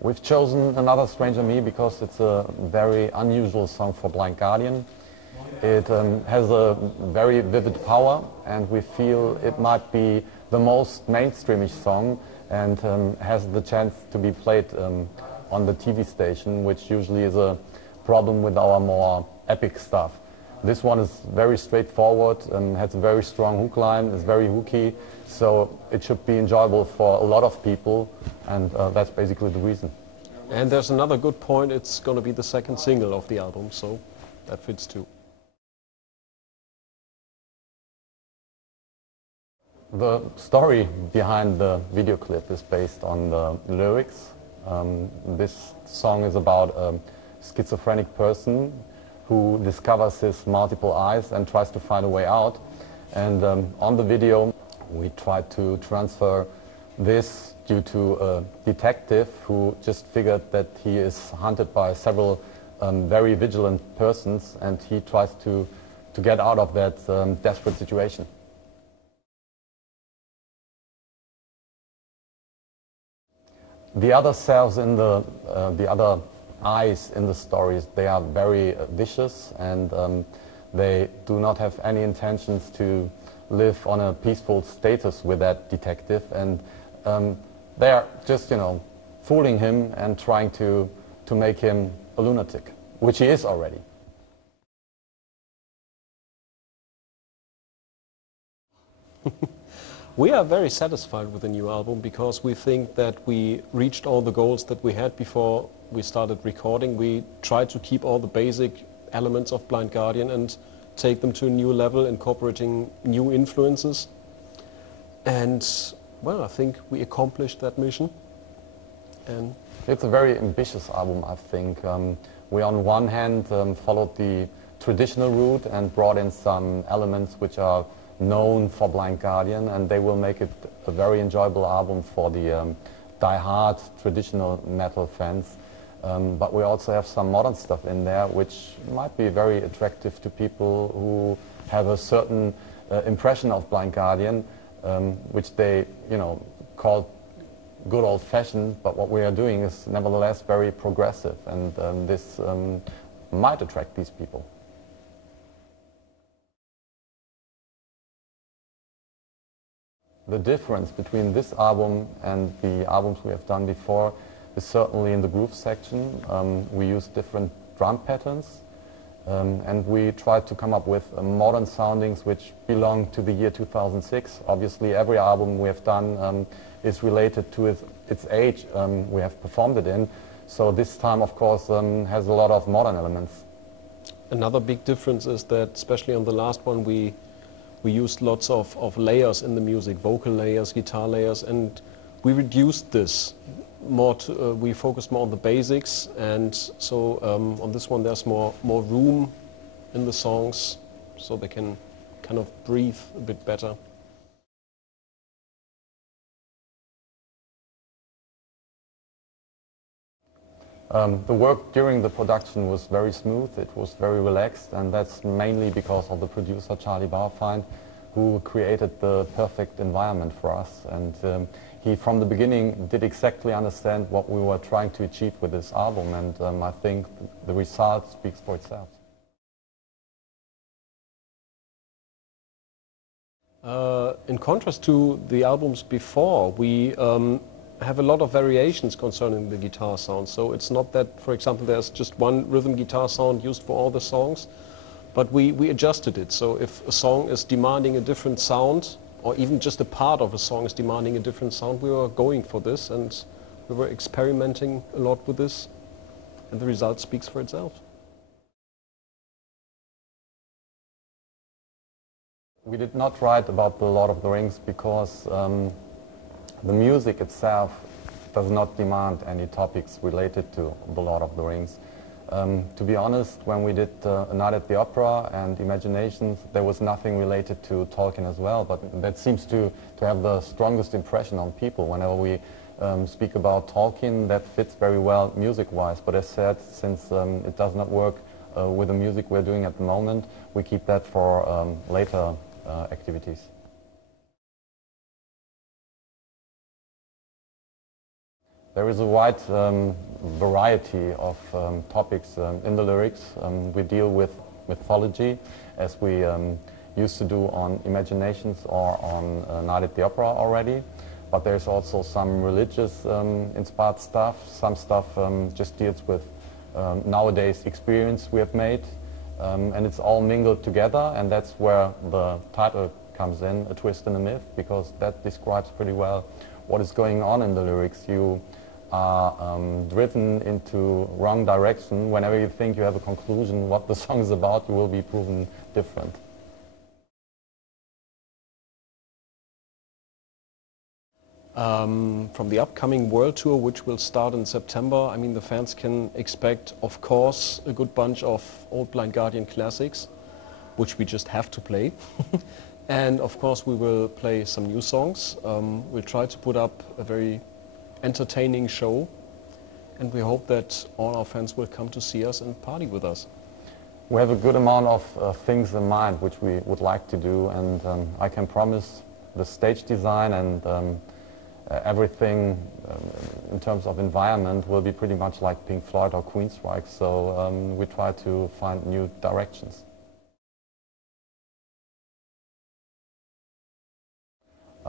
We've chosen Another Stranger Me because it's a very unusual song for Blind Guardian. It has a very vivid power, and we feel it might be the most mainstreamish song and has the chance to be played on the TV station, which usually is a problem with our more epic stuff. This one is very straightforward and has a very strong hook line, is very hooky, so it should be enjoyable for a lot of people, and that's basically the reason. And there's another good point, it's going to be the second single of the album, so that fits too. The story behind the video clip is based on the lyrics. This song is about a schizophrenic person who discovers his multiple eyes and tries to find a way out. And on the video we tried to transfer this due to a detective who just figured that he is hunted by several very vigilant persons, and he tries to get out of that desperate situation. The other selves in the other eyes in the stories, they are very vicious, and they do not have any intentions to live on a peaceful status with that detective, and they are just, fooling him and trying to make him a lunatic, which he is already. We are very satisfied with the new album because we think that we reached all the goals that we had before we started recording. We tried to keep all the basic elements of Blind Guardian and take them to a new level, incorporating new influences. And, well, I think we accomplished that mission. And it's a very ambitious album, I think. We on one hand followed the traditional route and brought in some elements which are known for Blind Guardian, and they will make it a very enjoyable album for the die-hard traditional metal fans. But we also have some modern stuff in there which might be very attractive to people who have a certain impression of Blind Guardian, which they, call good old-fashioned, but what we are doing is nevertheless very progressive, and this might attract these people. The difference between this album and the albums we have done before is certainly in the groove section. We use different drum patterns, and we tried to come up with modern soundings which belong to the year 2006. Obviously every album we have done is related to its age we have performed it in, so this time of course has a lot of modern elements. Another big difference is that, especially on the last one, we used lots of layers in the music, vocal layers, guitar layers, and we reduced this more to, we focused more on the basics, and so on this one there's more room in the songs, so they can kind of breathe a bit better. The work during the production was very smooth, it was very relaxed, and that's mainly because of the producer Charlie Bauerfeind, who created the perfect environment for us, and he from the beginning did exactly understand what we were trying to achieve with this album, and I think the result speaks for itself. In contrast to the albums before, we have a lot of variations concerning the guitar sound. So it's not that, for example, there's just one rhythm guitar sound used for all the songs, but we adjusted it. So if a song is demanding a different sound, or even just a part of a song is demanding a different sound, we were going for this, and we were experimenting a lot with this, and the result speaks for itself. We did not write about The Lord of the Rings because the music itself does not demand any topics related to The Lord of the Rings. To be honest, when we did A Night at the Opera and Imaginations, there was nothing related to Tolkien as well, but that seems to have the strongest impression on people. Whenever we speak about Tolkien, that fits very well music-wise, but as said, since it does not work with the music we're doing at the moment, we keep that for later activities. There is a wide variety of topics in the lyrics. We deal with mythology, as we used to do on Imaginations or on Night at the Opera already. But there's also some religious inspired stuff. Some stuff just deals with nowadays experience we have made. And it's all mingled together, and that's where the title comes in, A Twist in a Myth, because that describes pretty well what is going on in the lyrics. You are driven into wrong direction. Whenever you think you have a conclusion what the song is about, you will be proven different. From the upcoming world tour, which will start in September, I mean, the fans can expect, of course, a good bunch of old Blind Guardian classics, which we just have to play. And of course we will play some new songs. We'll try to put up a very entertaining show, and we hope that all our fans will come to see us and party with us. We have a good amount of things in mind which we would like to do, and I can promise the stage design and everything in terms of environment will be pretty much like Pink Floyd or Queensryche, so we try to find new directions.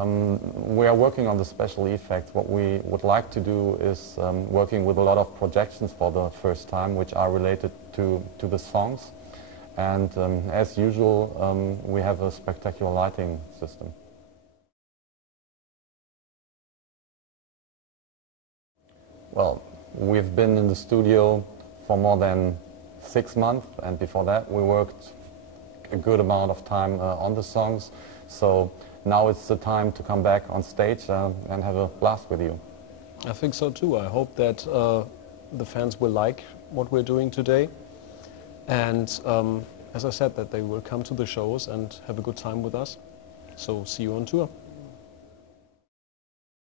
We are working on the special effects. What we would like to do is working with a lot of projections for the first time, which are related to the songs. And as usual, we have a spectacular lighting system. Well, we've been in the studio for more than 6 months, and before that we worked a good amount of time on the songs. So now it's the time to come back on stage and have a blast with you. I think so too. I hope that the fans will like what we're doing today, and as I said, that they will come to the shows and have a good time with us. So see you on tour.